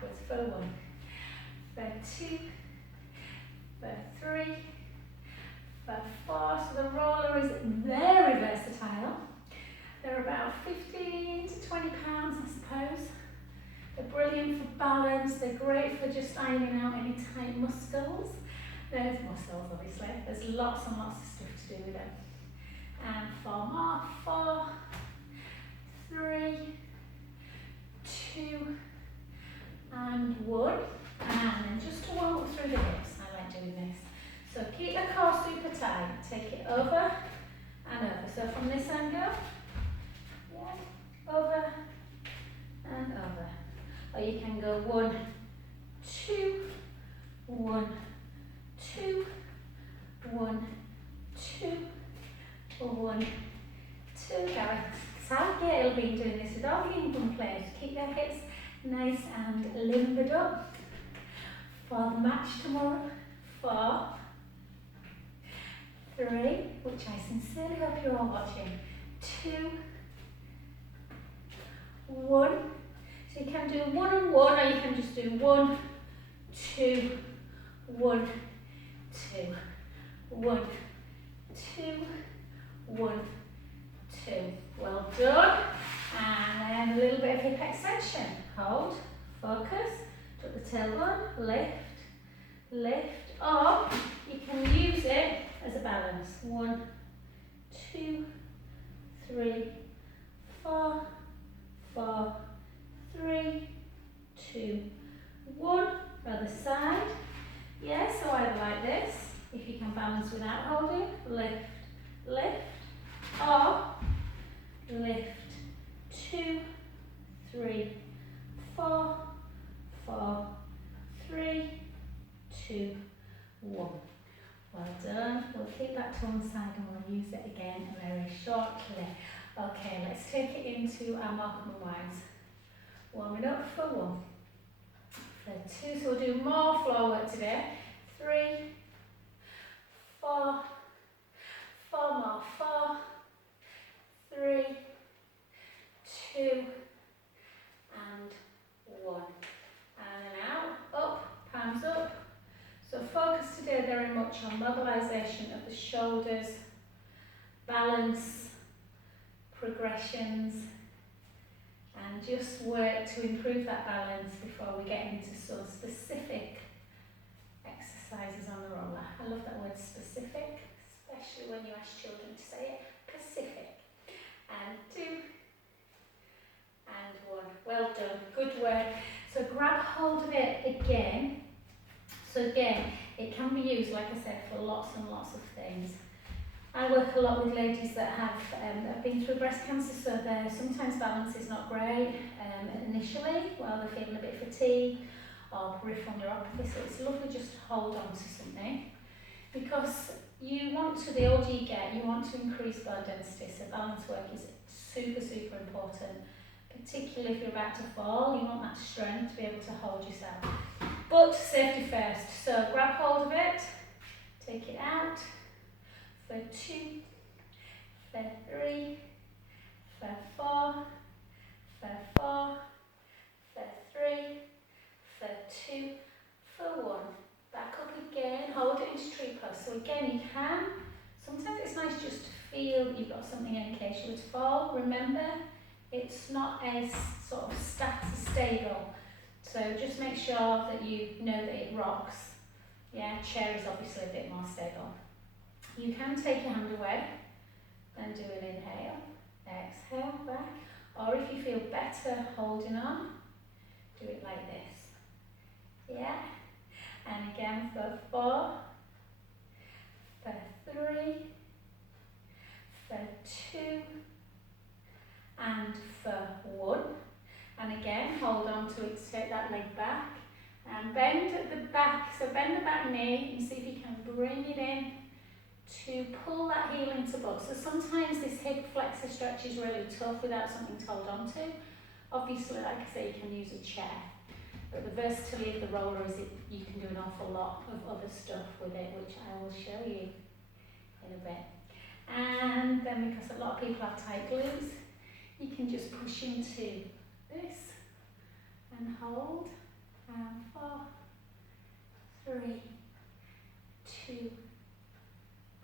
backwards for 1, for 2, for 3, for 4. So the roller is very versatile. They're about 15 to 20 pounds, I suppose. They're brilliant for balance. They're great for just ironing out any tight muscles. There's muscles, obviously. There's lots and lots of stuff to do with them. And 4 more. 4, 3, 2, and 1. And then just to warm up through the hips. I like doing this. So keep the core super tight. Take it over and over. So from this angle, yeah, over and over. Or you can go 1, 2, 1, 2, 1, 2, 1, 2. Gareth Southgate will be doing this with all the England players. Keep their hips nice and limbered up for the match tomorrow. 4, 3, which I sincerely hope you're all watching. 2, 1. So you can do 1 and 1, or you can just do 1, 2, 1, 2, 1, 2, 1, 2. Well done. And then a little bit of hip extension. Hold, focus, tuck the tailbone, lift, lift, or you can use it as a balance. 1, 2, 3, 4, 4, 3, 2, 1. Other side. Yeah, so either like this, if you can balance without holding, lift, lift, or lift, 2, 3, 4, 4, 3, 2, 1. Well done. We'll keep that to one side and we'll use it again very shortly. Okay, let's take it into our Morecambe and Wise. Warming up for 1, for 2, so we'll do more floor work today. 3, 4, 4 more, 4, 3, 2, and 1. And then out, up, palms up. So focus today very much on mobilisation of the shoulders, balance, progressions, and just work to improve that balance before we get into some specific exercises on the roller. I love that word specific, especially when you ask children to say it. Pacific. And 2, and 1. Well done. Good work. So grab hold of it again. So again, it can be used, like I said, for lots and lots of things. I work a lot with ladies that have been through breast cancer, so their sometimes balance is not great initially, while they're feeling a bit fatigued or peripheral neuropathy. So it's lovely just to hold on to something, because you want to, the older you get, you want to increase bone density. So balance work is super, super important, particularly if you're about to fall. You want that strength to be able to hold yourself. But safety first. So grab hold of it, take it out. For 2, for 3, for 4, for 4, for 3, for 2, for 1. Back up again, hold it into tree pose. So again, you can, sometimes it's nice just to feel that you've got something in case you were to fall. Remember, it's not as sort of stable. So just make sure that you know that it rocks. Yeah, chair is obviously a bit more stable. You can take your hand away and do an inhale, exhale back, or if you feel better holding on, do it like this. Yeah, and again for 4, for 3, for 2, and for 1. And again, hold on to it to take that leg back, and bend at the back, so bend the back knee and see if you can bring it in to pull that heel into butt. So sometimes this hip flexor stretch is really tough without something to hold on to. Obviously, like I say, you can use a chair, but the versatility of the roller is you can do an awful lot of other stuff with it, which I will show you in a bit. And then, because a lot of people have tight glutes, you can just push into this and hold, and 4, 3, 2,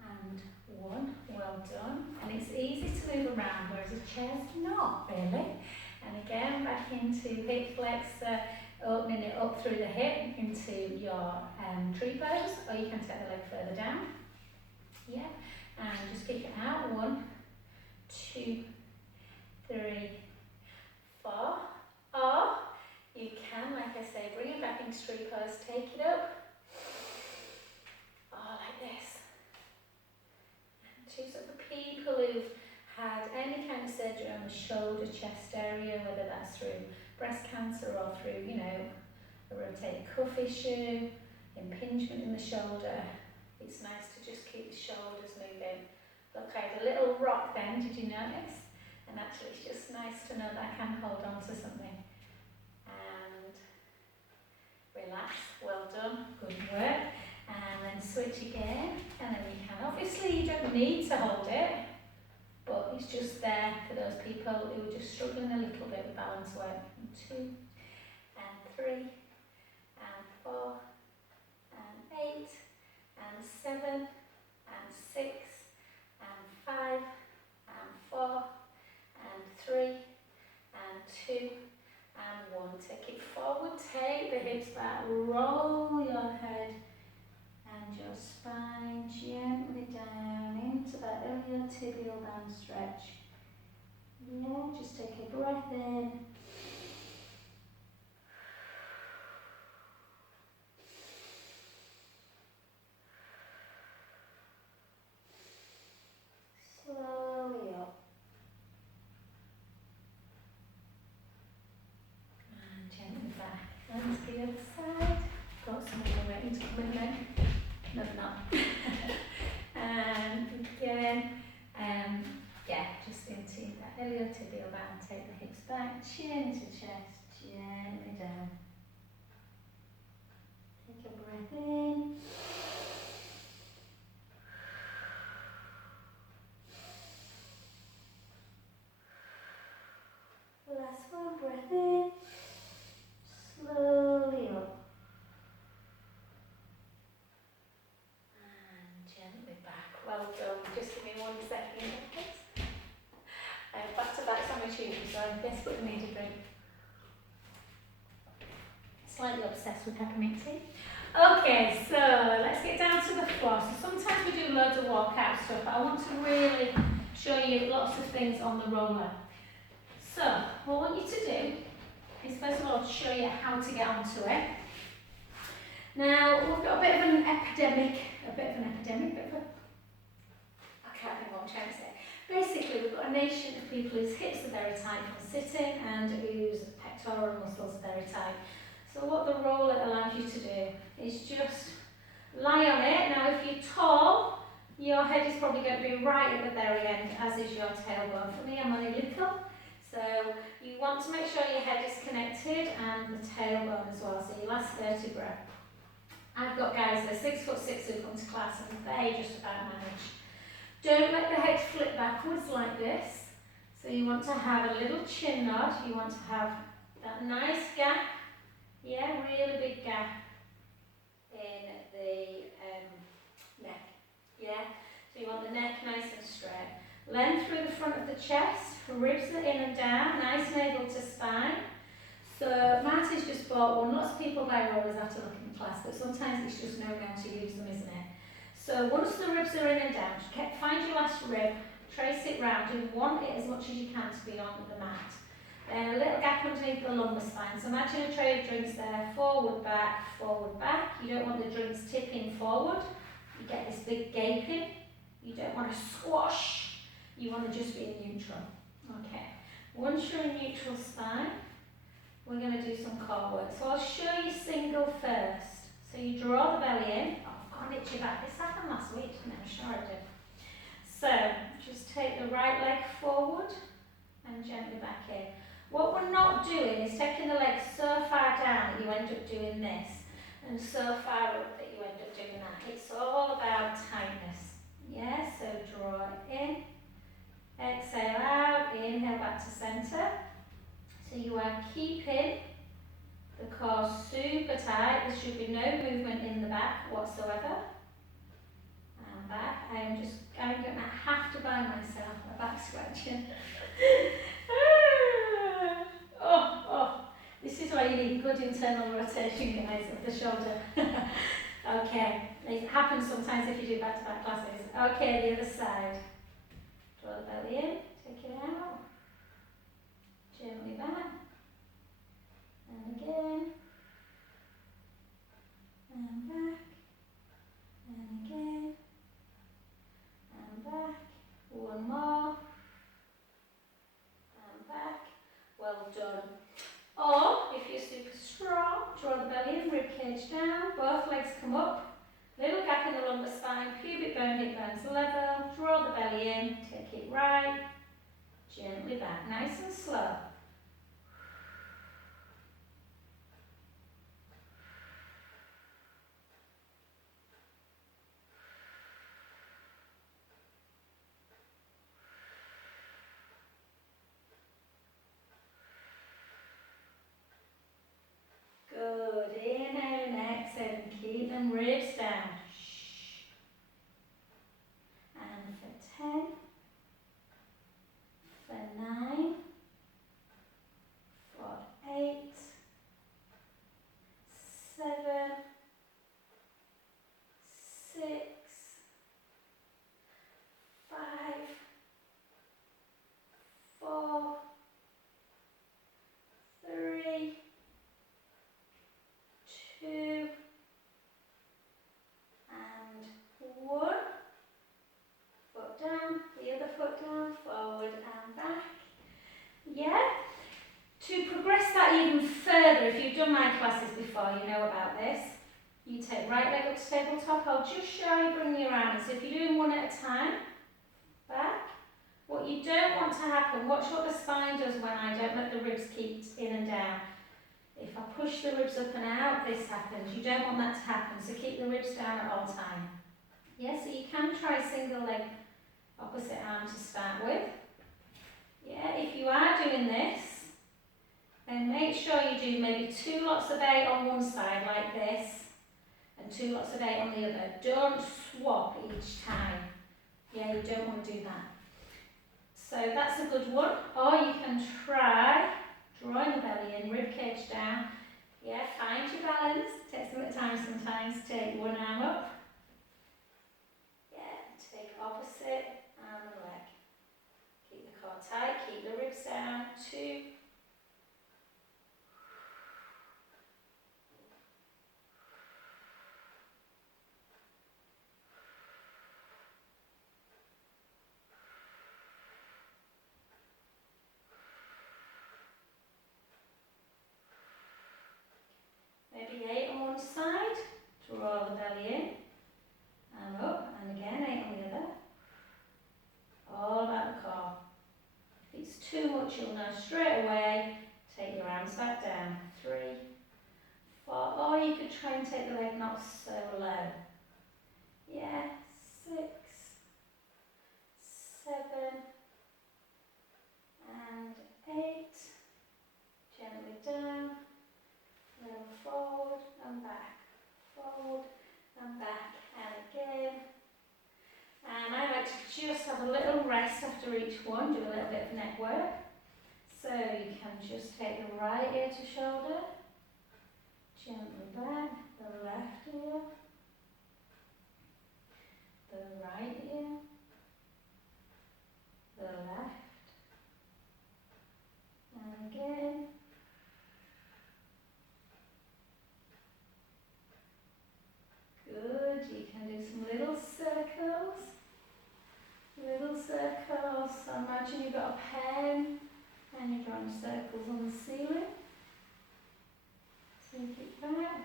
and 1. Well done. And it's easy to move around, whereas a chair's not really. And again, back into hip flexor, opening it up through the hip into your tree pose, or you can take the leg further down. Yeah, and just kick it out. 1, 2, 3, 4. Or you can, like I say, bring it back into tree pose, take it up. Oh, like this. And choose up the people who've had any kind of surgery on the shoulder, chest area, whether that's through breast cancer or through, you know, a rotator cuff issue, impingement in the shoulder. It's nice to just keep the shoulders moving. Look, I had a little rock then, did you notice? And actually it's just nice to know that I can hold on to something. And relax, well done, good work. And then switch again, and then you can. Obviously you don't need to hold it, but it's just there for those people who are just struggling a little bit with balance work. 2, and 3, and 4, and 8, and 7, and 6, and 5, and 4, and 3, and 2, and 1. Take it forward, take the hips back, roll your head and your spine gently down into that iliotibial band stretch. Yeah, just take a breath in. Slowly up. And gently back. And to the other side. Got someone waiting to come in then. No, not. And again, yeah, just into that iliotibial band. Take the hips back, chin to chest, gently down. Take a breath in. Last one, breath in. Slowly up. And gently back. Well done. Just give me 1 second, please. Back to back on my tube, so I desperately need a drink. Slightly obsessed with peppermint tea. Okay, so let's get down to the floor. So sometimes we do loads of walkout stuff, but I want to really show you lots of things on the roller. So what I want you to do is first of all to show you how to get onto it. Now we've got a bit of an epidemic, I can't think what I'm trying to say. Basically we've got a nation of people whose hips are very tight from sitting and whose pectoral muscles are very tight. So what the roller allows you to do is just lie on it. Now if you're tall, your head is probably going to be right at the very end, as is your tailbone. For me, I'm only little. So you want to make sure your head is connected and the tailbone as well, so your last vertebra. I've got guys that are 6'6" who come to class and they just about manage. Don't let the head flip backwards like this. So you want to have a little chin nod, you want to have that nice gap, yeah, really big gap in the neck, yeah. So you want the neck nice and straight. Length through the front of the chest, ribs are in and down, nice navel to spine. So Matt has just bought one. Lots of people buy rollers after looking at class, but sometimes it's just no go to use them, isn't it? So once the ribs are in and down, find your last rib, trace it round, and want it as much as you can to be on the mat. Then a little gap underneath the lumbar spine. So imagine a tray of drinks there, forward, back, forward, back. You don't want the drinks tipping forward. You get this big gaping. You don't want to squash. You want to just be in neutral. Okay. Once you're in neutral spine, we're going to do some core work. So I'll show you single first. So you draw the belly in. Oh, I've got an itchy back. This happened last week, didn't it? I'm sure it did. So just take the right leg forward and gently back in. What we're not doing is taking the leg so far down that you end up doing this, and so far up that you end up doing that. It's all about tightness. Yeah, so draw it in, exhale out, inhale back to centre. So you are keeping The core super tight. There should be no movement in the back whatsoever. And back. I'm going to have to buy myself a back scratcher. Oh. This is why you need good internal rotation, guys, of the shoulder. Okay, it happens sometimes if you do back-to-back classes. Okay, the other side. Draw the belly in, take it out. Gently back. And again. And back. And again. And back. One more. And back. Well done. Or, if you're super strong, draw the belly in, rib cage down, both legs come up, little gap in the lumbar spine, pubic bone, hip bones level, draw the belly in, take it right, gently back, nice and slow. Good, inhale and exhale, and keep them ribs down. Shh. And for 10, for 9, for 8, 7, 6, 5, 4, 3, 2, and 1. Foot down, the other foot down, forward and back. Yeah? To progress that even further, if you've done my classes before, you know about this. You take right leg up to tabletop hold, just shy, bring your arm in. So if you're doing one at a time, back. What you don't want to happen, watch what the spine does when I don't let the ribs keep in and down. If I push the ribs up and out, this happens. You don't want that to happen, so keep the ribs down at all time. Yeah, so you can try single leg opposite arm to start with. Yeah, if you are doing this, then make sure you do maybe 2 lots of 8 on one side like this, and 2 lots of 8 on the other. Don't swap each time. Yeah, you don't want to do that. So that's a good one. Or you can try drawing the belly in, rib cage down. Yeah, find your balance. Takes a bit of time sometimes. Take one arm up. Yeah, take opposite arm and leg. Keep the core tight, keep the ribs down. 2. Maybe 8 on one side. Draw the belly in. And up, and again 8 on the other. All about the core. If it's too much, you'll know straight away. Take your arms back down. 3, 4, or you could try and take the leg not so low. Yeah, 6, 7, and 8. Gently down. Little forward and back. Forward and back. And again. And I like to just have a little rest after each one, do a little bit of neck work. So you can just take the right ear to shoulder, gently back, the left ear, the right ear, the left, and again. Good, you can do some little circles. Little circles. So imagine you've got a pen and you're drawing circles on the ceiling. Take it back.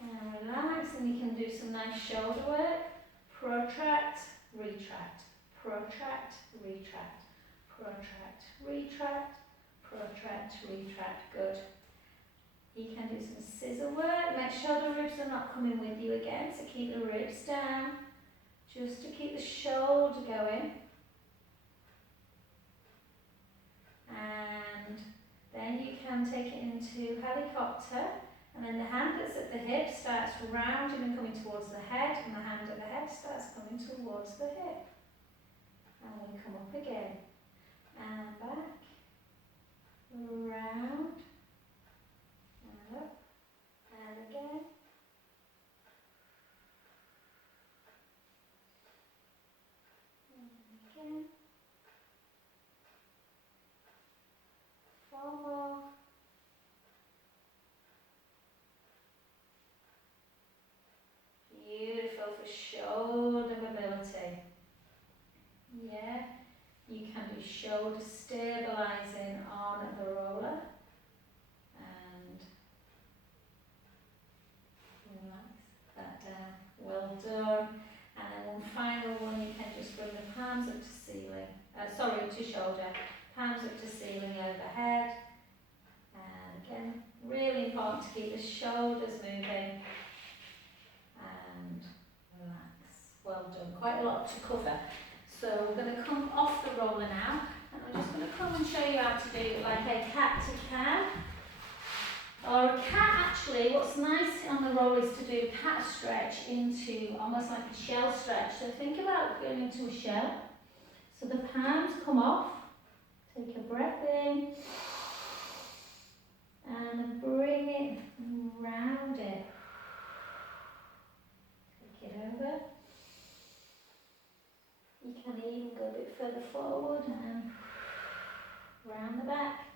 And relax, and you can do some nice shoulder work. Protract, retract. Protract, retract. Protract, retract. Protract, retract. Good. You can do some scissor work. Make sure the ribs are not coming with you again, so keep the ribs down, just to keep the shoulder going. and take it into helicopter. And then the hand that's at the hip starts rounding and coming towards the head, and the hand at the head starts coming towards the hip. And we come up again, and back, round, and up, and again. And again. 4 more. Beautiful for shoulder mobility. Yeah, you can do shoulder stabilising on the roller and relax that down. Well done. And then one final one, you can just bring the palms up to ceiling. Sorry, up to shoulder. Palms up to ceiling overhead. And again, really important to keep the shoulders moving. And relax. Well done. Quite a lot to cover. So we're going to come off the roller now, and I'm just going to come and show you how to do like a cat to cow. Or a cat, actually, what's nice on the roller is to do a cat stretch into almost like a shell stretch. So think about going into a shell. So the palms come off, take a breath in, and bring it round it. Take it over. You can even go a bit further forward and round the back.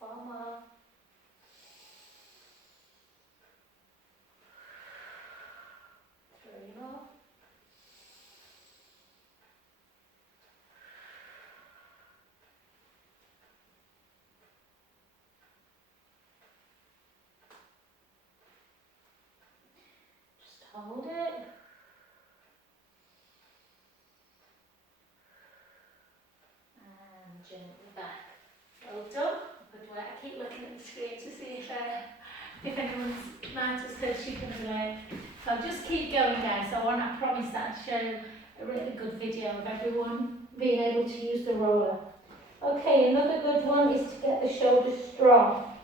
Four more. 3 more. Hold it. And gently back. Well done. Good work. I keep looking at the screen to see if anyone's noticed her chicken leg. So I'll just keep going down. So I promise that I'll show a really good video of everyone being able to use the roller. Okay, another good one is to get the shoulders strong.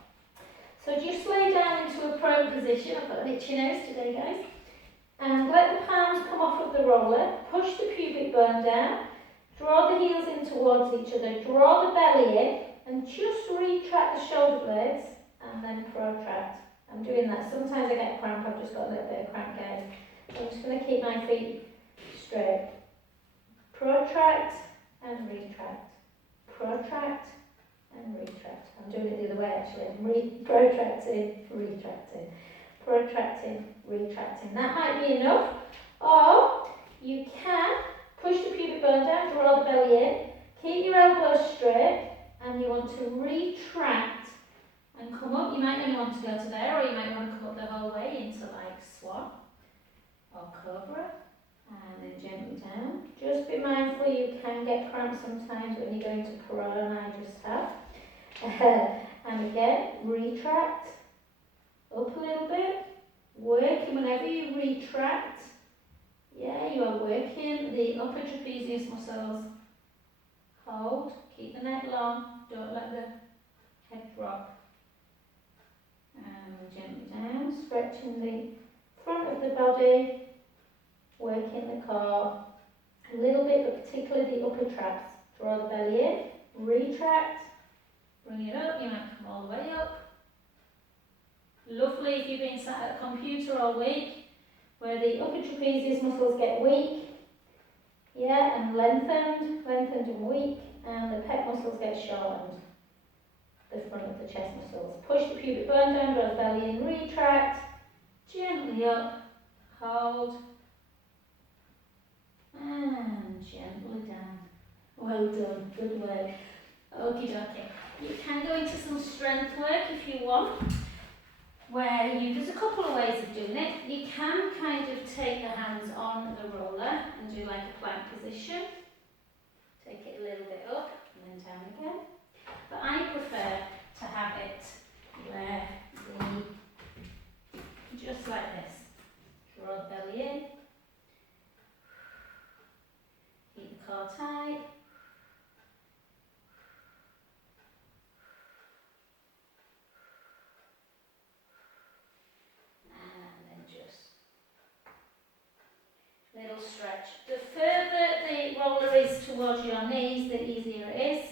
So just lay down into a prone position. I've got an itchy nose today, guys. And let the palms come off of the roller, push the pubic bone down, draw the heels in towards each other, draw the belly in, and just retract the shoulder blades, and then protract. I'm doing that. Sometimes I get a cramp, I've just got a little bit of cramp, guys. So I'm just going to keep my feet straight. Protract and retract. Protract and retract. I'm doing it the other way actually. Protracting, retracting. Protracting, retracting. That might be enough. Or you can push the pubic bone down, draw the belly in, keep your elbows straight, and you want to retract and come up. You might only want to go to there, or you might want to come up the whole way into like swan or cobra, and then gently down. Just be mindful you can get cramps sometimes when you go into prone. I just have. And again, retract. Up a little bit, working whenever you retract. Yeah, you are working the upper trapezius muscles. Hold, keep the neck long, don't let the head drop. And gently down, stretching the front of the body, working the core. A little bit, but particularly the upper traps. Draw the belly in, retract, bring it up, you might come all the way up. Lovely if you've been sat at a computer all week, where the upper trapezius muscles get weak, yeah, and lengthened and weak, and the pec muscles get shortened, the front of the chest muscles. Push the pubic bone down, draw the belly in, retract, gently up, hold, and gently down. Well done, good work. Okie dokie. You can go into some strength work if you want. There's a couple of ways of doing it. You can kind of take the hands on the roller and do like a plank position. Take it a little bit up and then down again. But I prefer to have it where your knees, the easier it is.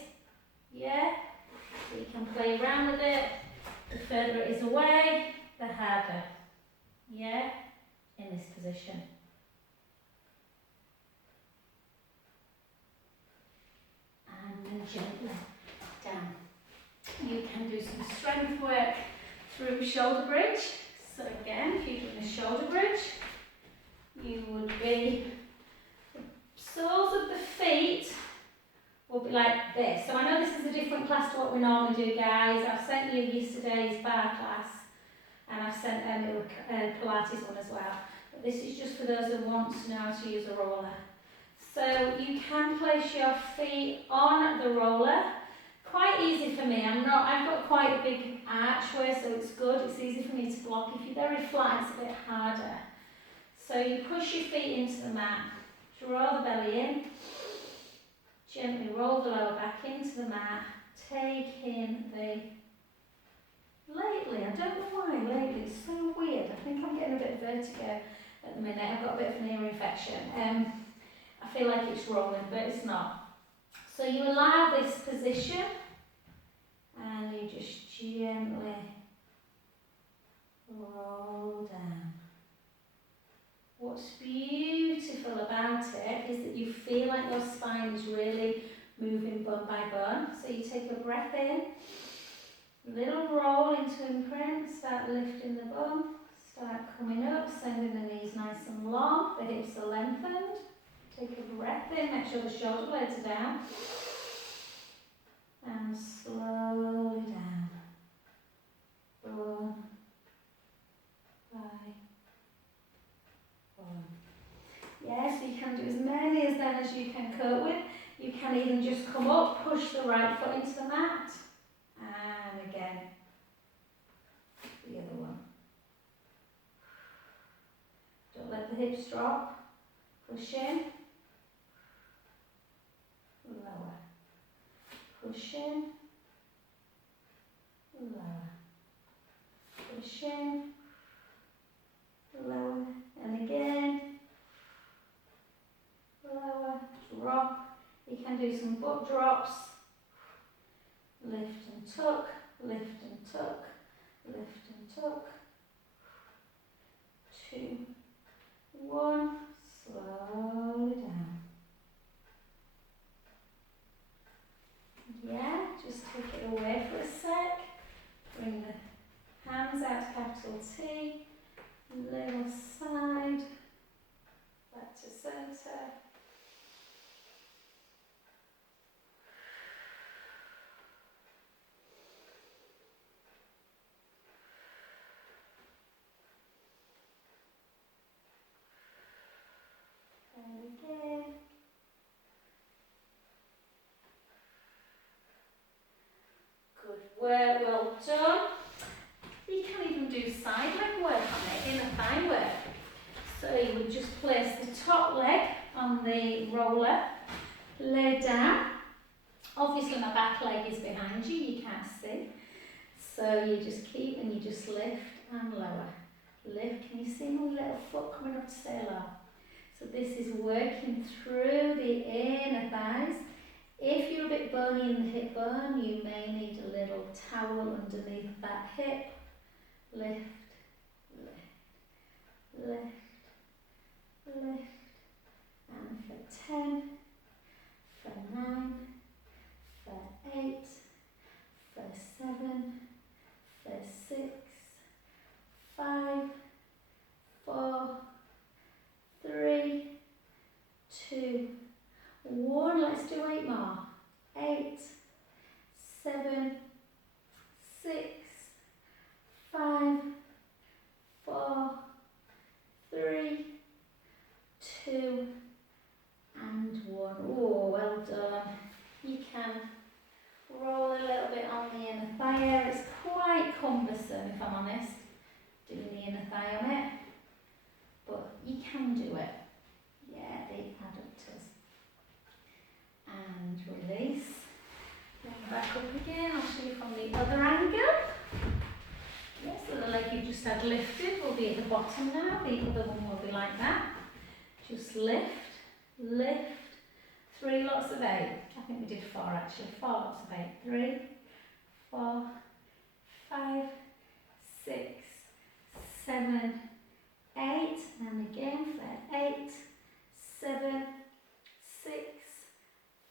Yeah? So you can play around with it. The further it is away, the harder. Yeah? In this position. And then gently down. You can do some strength work through shoulder bridge. So again, if you're doing a shoulder bridge, you would be, the soles of the feet will be like this. So I know this is a different class to what we normally do, guys. I've sent you yesterday's bar class, and I've sent Pilates one as well. But this is just for those who want to know how to use a roller. So you can place your feet on the roller. Quite easy for me. I've got quite a big archway, so it's good. It's easy for me to block. If you're very flat, it's a bit harder. So you push your feet into the mat. Draw the belly in. Gently roll the lower back into the mat. Take in the... Lately, I don't know why lately, it's so weird. I think I'm getting a bit of vertigo at the minute. I've got a bit of an ear infection. I feel like it's rolling, but it's not. So you allow this position and you just gently roll down. What's beautiful about it is that you feel like your spine is really moving bone by bone. So you take a breath in, little roll into imprint, start lifting the bum, start coming up, sending the knees nice and long, the hips are lengthened. Take a breath in, make sure the shoulder blades are down. And slowly down. 1 by 1. Yes, you can do as many as then as you can cope with. You can even just come up, push the right foot into the mat. And again, the other one. Don't let the hips drop. Push in. Lower. Push in. Lower. Push in. Lower. And again. Lower. Drop. You can do some butt drops. Lift and tuck. Lift and tuck. Lift and tuck. 2, 1. Slowly down. Yeah, just take it away for a sec. Bring the hands out to capital T. Little side. Back to centre. And again. Good work, well done. You can even do side leg work on it, inner thigh work. So you would just place the top leg on the roller, lay down. Obviously my back leg is behind you, you can't see. So you just keep and you just lift and lower. Lift, can you see my little foot coming up to stay low? So this is working through the inner thighs. If you're a bit bony in the hip bone, you may need a little towel underneath that hip. Lift, lift, lift, lift. And for 10, for 9, for 8, for 7, for 6, 5, 4, 3, 2, 1. Let's do 8 more. 8, 7, 6, 5, 4, 3, 2, and 1. Oh, well done. You can roll a little bit on the inner thigh area. It's quite cumbersome, if I'm honest, doing the inner thigh on it, but you can do it. Yeah, the adductors. And release. Then back up again. I'll show you from the other angle. Yes, so the leg you just had lifted will be at the bottom now. The other one will be like that. Just lift, lift 3 lots of 8. I think we did 4 actually. 4 lots of 8. 3, 4, 5, 6, 7, 8. And again for 8, 7, 6,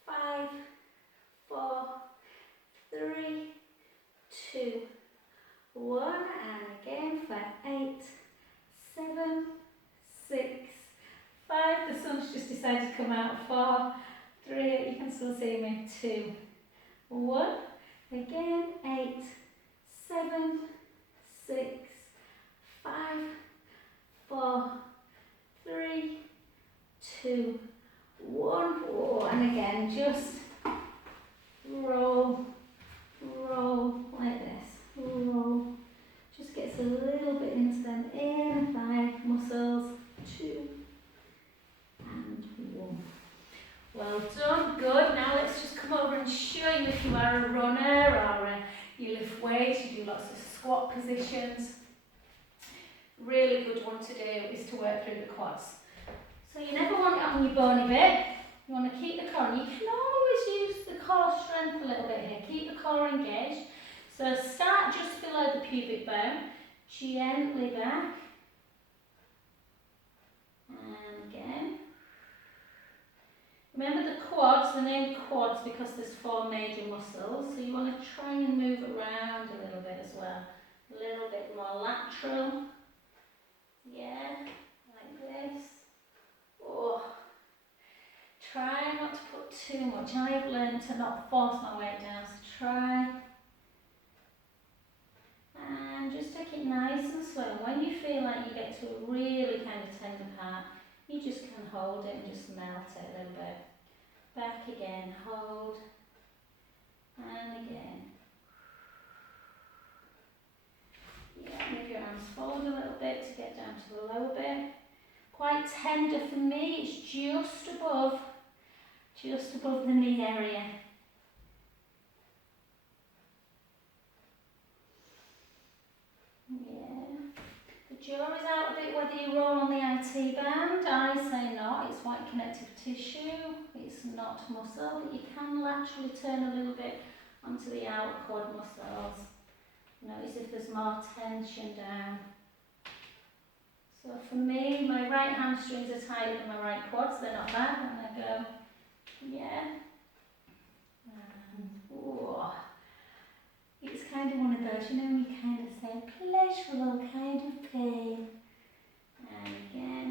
5, 4, 3, 2, 1. And again for 8, 7, 6, 5. The sun's just decided to come out. 4, 3. You can still see me. 2, 1. Again. 8, 7, 6, 5, 4, 3, 2, 1. Oh, and again, just roll, roll like this. Roll. Just gets a little bit into them inner thigh muscles. 2 and 1. Well done, good. Now let's just come over and show you if you are a runner or you lift weights, you do lots of squat positions. Really good one to do is to work through the quads. So you never want it on your bony bit. You want to keep the core. You can always use the core strength a little bit here. Keep the core engaged. So start just below the pubic bone, gently back. And again. Remember the quads, they're named quads because there's 4 major muscles, so you want to try and move around a little bit as well. A little bit more lateral. Yeah, like this. Oh. Try not to put too much. I've learned to not force my weight down, so try. And just take it nice and slow. When you feel like you get to a really kind of tender part, you just can hold it and just melt it a little bit. Back again, hold, and again. Yeah, move your arms forward a little bit to get down to the lower bit. Quite tender for me, it's just above the knee area. Yeah. The jaw is out a bit whether you roll on the IT band. I say not, it's white connective tissue, it's not muscle, but you can laterally turn a little bit onto the outer quad muscles. Notice if there's more tension down. So for me, my right hamstrings are tighter than my right quads, they're not bad, and I go, yeah. And, oh. It's kind of one of those, you know, when you kind of say pleasurable kind of pain. And again.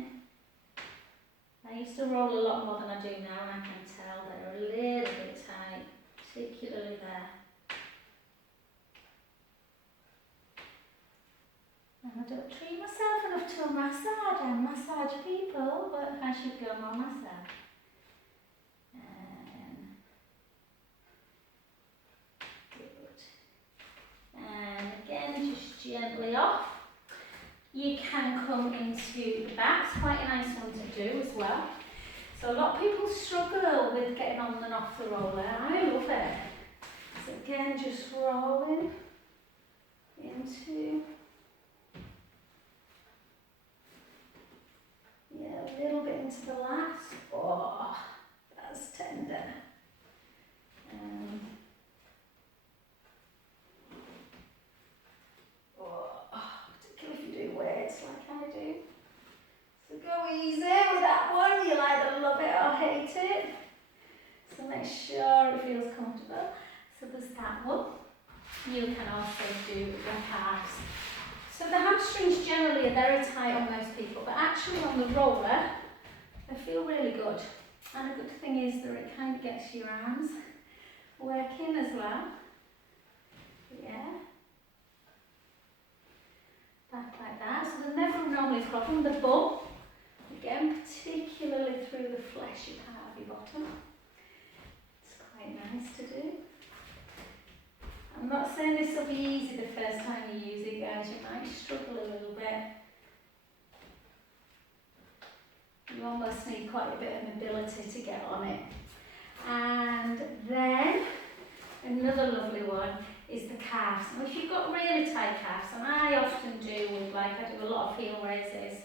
I used to roll a lot more than I do now, and I can tell they're a little bit tight, particularly there. And I don't treat myself enough to a massage. I massage people, but I should go more massage. And good. And again, just gently off. You can come into the back. It's quite a nice one to do as well. So a lot of people struggle with getting on and off the roller. I love it. So again, just rolling into, yeah, a little bit into the lats. Oh, that's tender. Particularly if you do weights like I do. So go easy with that one. You'll either love it or hate it. So make sure it feels comfortable. So there's that one. You can also do the calves. So the hamstrings generally are very tight on most people, but actually on the roller, they feel really good. And the good thing is that it kind of gets your arms working as well. Yeah. Back like that. So there's never normally a problem. The bum, again, particularly through the fleshy part of your bottom. It's quite nice to do. I'm not saying this will be easy the first time you use it, guys. You might struggle a little bit. You almost need quite a bit of mobility to get on it. And then another lovely one is the calves. Now if you've got really tight calves, and I often do with, like, I do a lot of heel raises,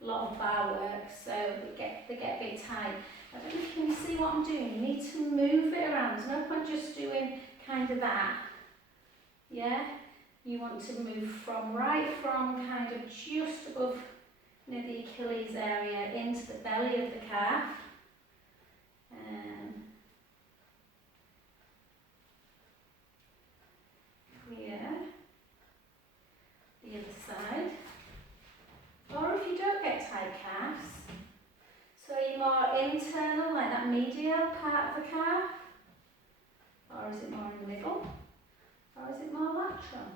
a lot of bar work, so they get a bit tight. I don't know if you can see what I'm doing. You need to move it around. There's no point just doing kind of that. Yeah? You want to move from kind of just above near the Achilles area into the belly of the calf. Here. The other side. Or if you don't get tight calves, so are you more internal, like that medial part of the calf? Or is it more in the middle? Or is it more lateral?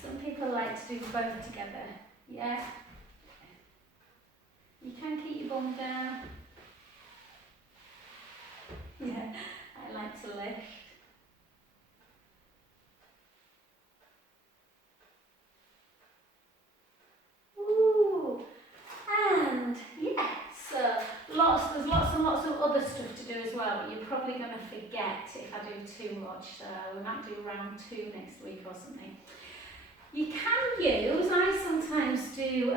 Some people like to do both together. Yeah? You can keep your bum down. Yeah, I like to lift. Ooh, and yeah, so there's lots and lots of other stuff to do as well, but you're probably going to forget if I do too much, so we might do round 2 next week or something. You can use, I sometimes do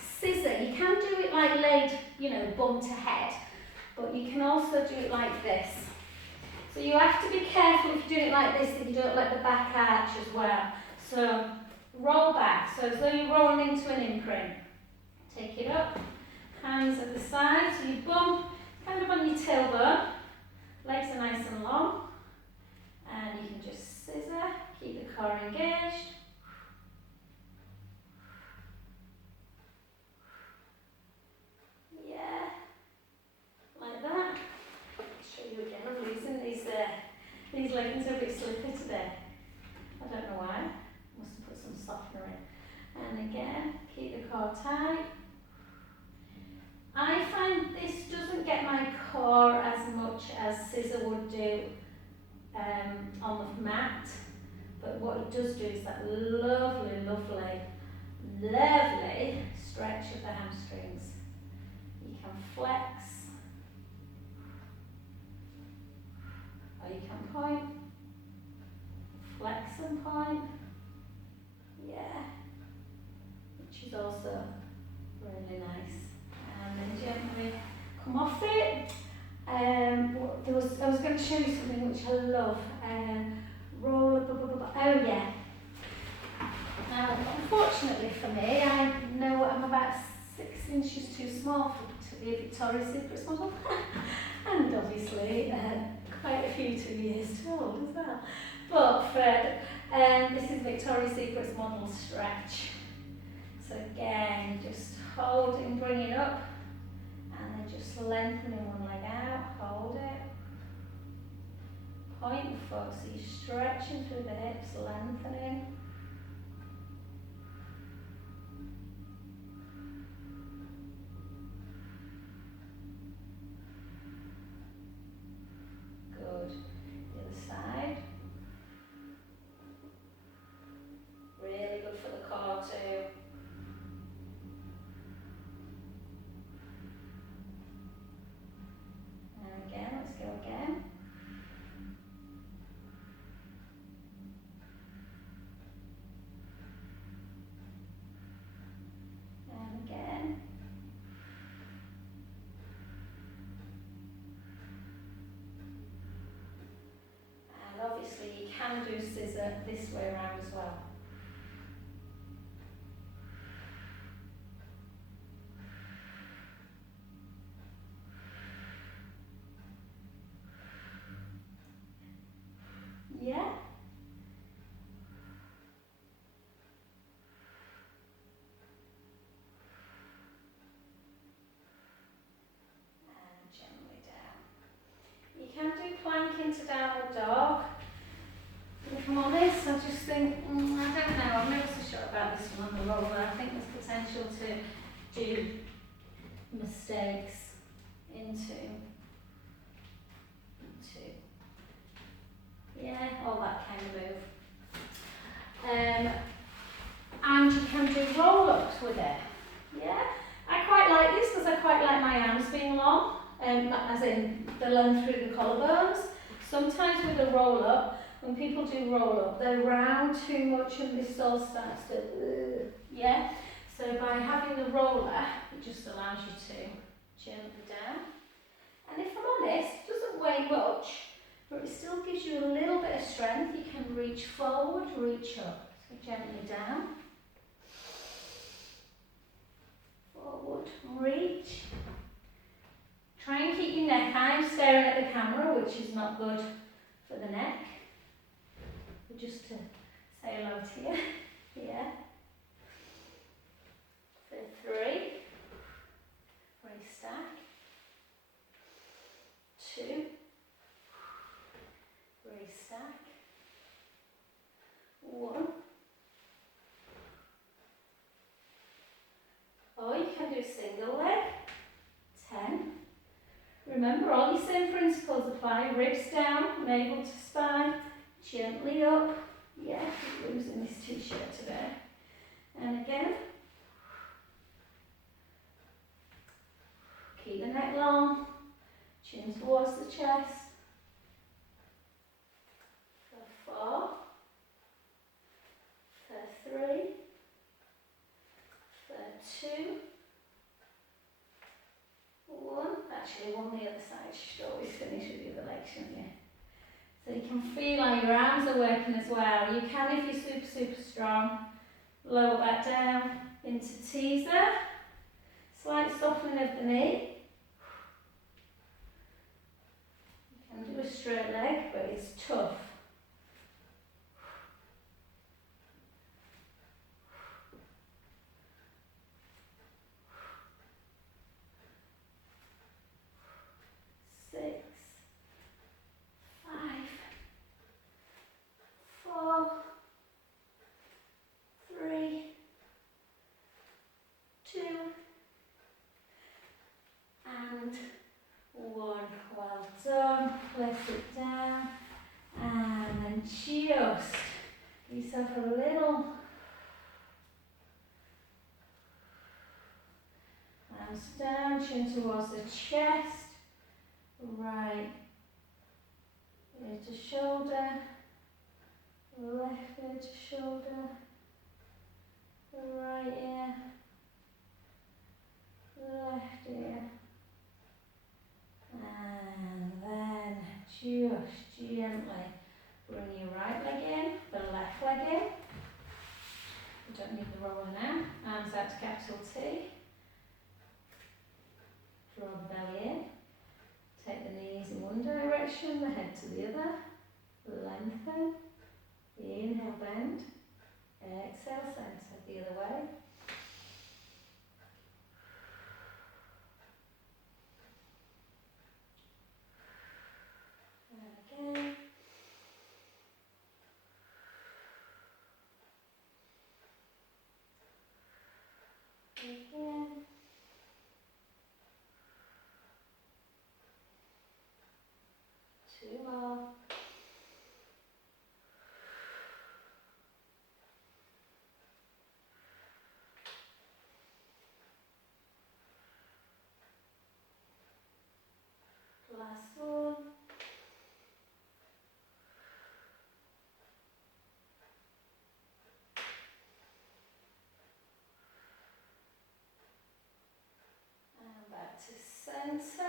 scissor. You can do it like laid, bum to head, but you can also do it like this. So you have to be careful if you do it like this that you don't let the back arch as well. So roll back, so as though you're rolling into an imprint. Take it up, hands at the side, so your bum kind of on your tailbone, legs are nice and long, and you can just scissor, keep the core engaged. Yeah, like that. I'll show you again, I'm losing these leggings are a bit slippery today. I don't know why, must have put some softener in. And again, keep the core tight. I find this doesn't get my core as much as scissor would do on the mat, but what it does do is that lovely stretch of the hamstrings. You can flex, or you can point, flex and point, yeah, which is also really nice. And then gently come off it. I was going to show you something which I love. Roll up, oh yeah. Now, unfortunately for me, I know I'm about 6 inches too small to be a Victoria's Secret model, and obviously quite a few too years too old as well. But for this is Victoria's Secret's model stretch. So again, just hold it and bring it up, and then just lengthening one leg out, hold it, point the foot, so you're stretching through the hips, lengthening. Good. The other side. Really good for the core too. Let's go again. And again. And obviously you can do scissor this way around as well. Yeah. And gently down. You can do plank into downward dog. If I'm honest, I just think, I don't know, I'm never so sure about this one on the roller. I think there's potential to do mistakes into yeah, all that kind of move. And you can do roll-ups with it. Yeah, I quite like this because I quite like my arms being long, as in the length through the collarbones. Sometimes with a roll-up, when people do roll-up, they round too much and this all starts to, yeah. So by having the roller, it just allows you to gently down. And if I'm honest, it doesn't weigh much, but it still gives you a little bit of strength. You can reach forward, reach up. So gently down. Forward, reach. Try and keep your neck high, staring at the camera, which is not good for the neck. But just to say hello to you. Yeah. For 3. Raise stack. 2. Raise stack. 1. Or you can do a single leg. 10. Remember, all your same principles apply. Ribs down, navel to spine, gently up. Yeah, keep losing this t-shirt today. And again. Keep the neck long. Chin towards the chest. For 4. For 3. For 2. 1. Actually, one the other side. You should always finish with the other leg, shouldn't you? So you can feel how your arms are working as well. You can, if you're super, super strong, lower back down into teaser. Slight softening of the knee. You can do a straight leg, but it's tough. Let it down, and then just give yourself a little hands down, chin towards the chest, right ear to shoulder, left ear to shoulder, right ear, left ear. And then just gently bring your right leg in, the left leg in. You don't need the roller now. Arms out to capital T. Draw the belly in. Take the knees in one direction, the head to the other. Lengthen. Inhale, bend. Exhale, centre the other way. Again. Again. 2 more. Last one. And back to centre.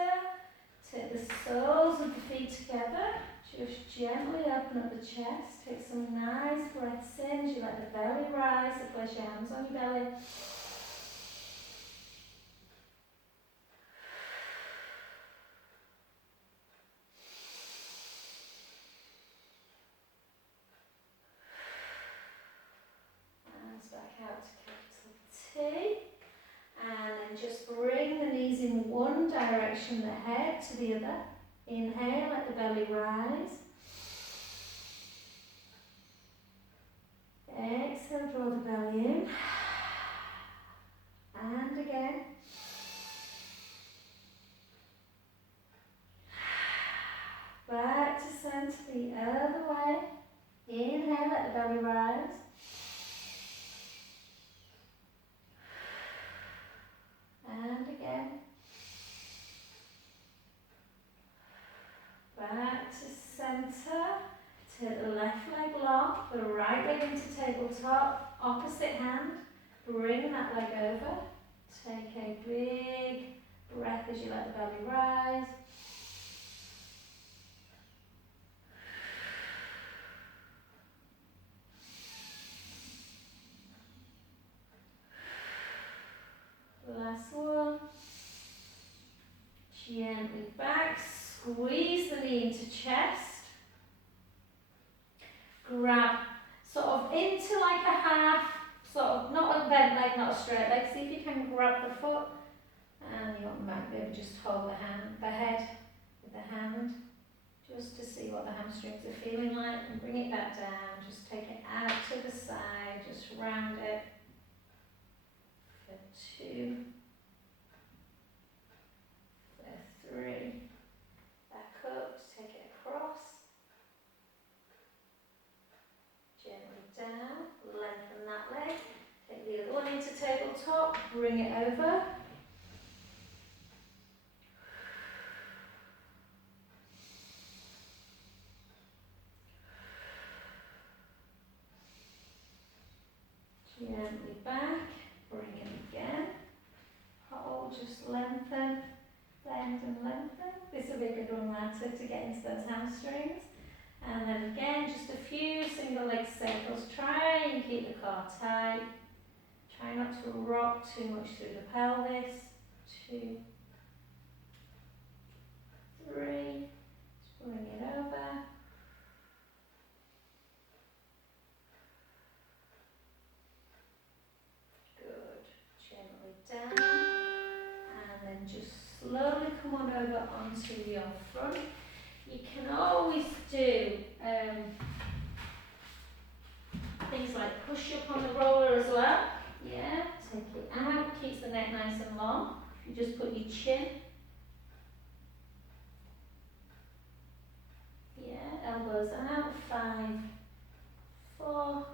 Take the soles of the feet together. Just gently open up the chest. Take some nice breaths in as you let the belly rise. So place your hands on your belly. Hands back out to capital T. And then just bring the knees in one direction, the head to the other. Inhale, let the belly rise. Exhale, draw the belly in. And again. Back to centre the other way. Inhale, let the belly rise. And again. Back to centre. Take the left leg long, the right leg into tabletop, opposite hand. Bring that leg over. Take a big breath as you let the belly rise. to chest. Grab sort of into like a half, sort of not a bent leg, not a straight leg. See if you can grab the foot, and you might be able to just hold the head with the hand, just to see what the hamstrings are feeling like, and bring it back down. Just take it out to the side, just round it for 2, for 3, back up, take it across, gently down, lengthen that leg, take the other one into tabletop, bring it over. Gently back, bring it again, hold, just lengthen, bend and lengthen. This will be a good one, Marta, to get into those hamstrings. And then again, just a few single leg circles. Try and keep the core tight. Try not to rock too much through the pelvis. 2, 3, just bring it over. Good, gently down. And then just slowly come on over onto your front. You can always do things like push up on the roller as well. Yeah, take it out, keeps the neck nice and long. You just put your chin. Yeah, elbows out. 5, 4,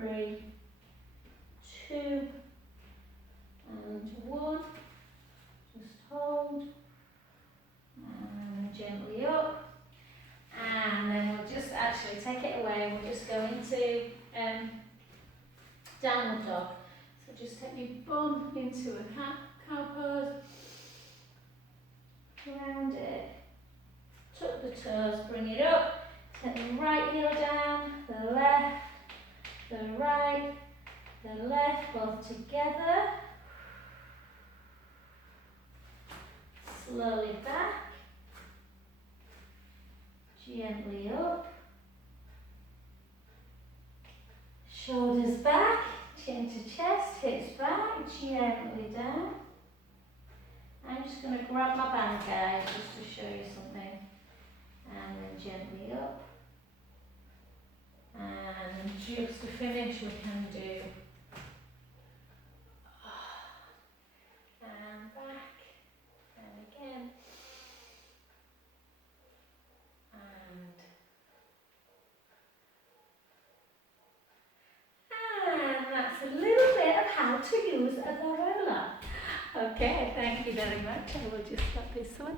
3, 2, and 1. Just hold. And gently up. And then we'll just actually take it away. We'll just go into downward dog. So just take your bum into a cow pose. Round it. Tuck the toes, bring it up. Take the right heel down, the left, the right, the left, both together. Slowly back. Gently up. Shoulders back, chin to chest, hips back, gently down. I'm just going to grab my band, guys, just to show you something. And then gently up. And just to finish, we can do and back, and again. And that's a little bit of how to use a roller. Okay, thank you very much. I will just stop this one.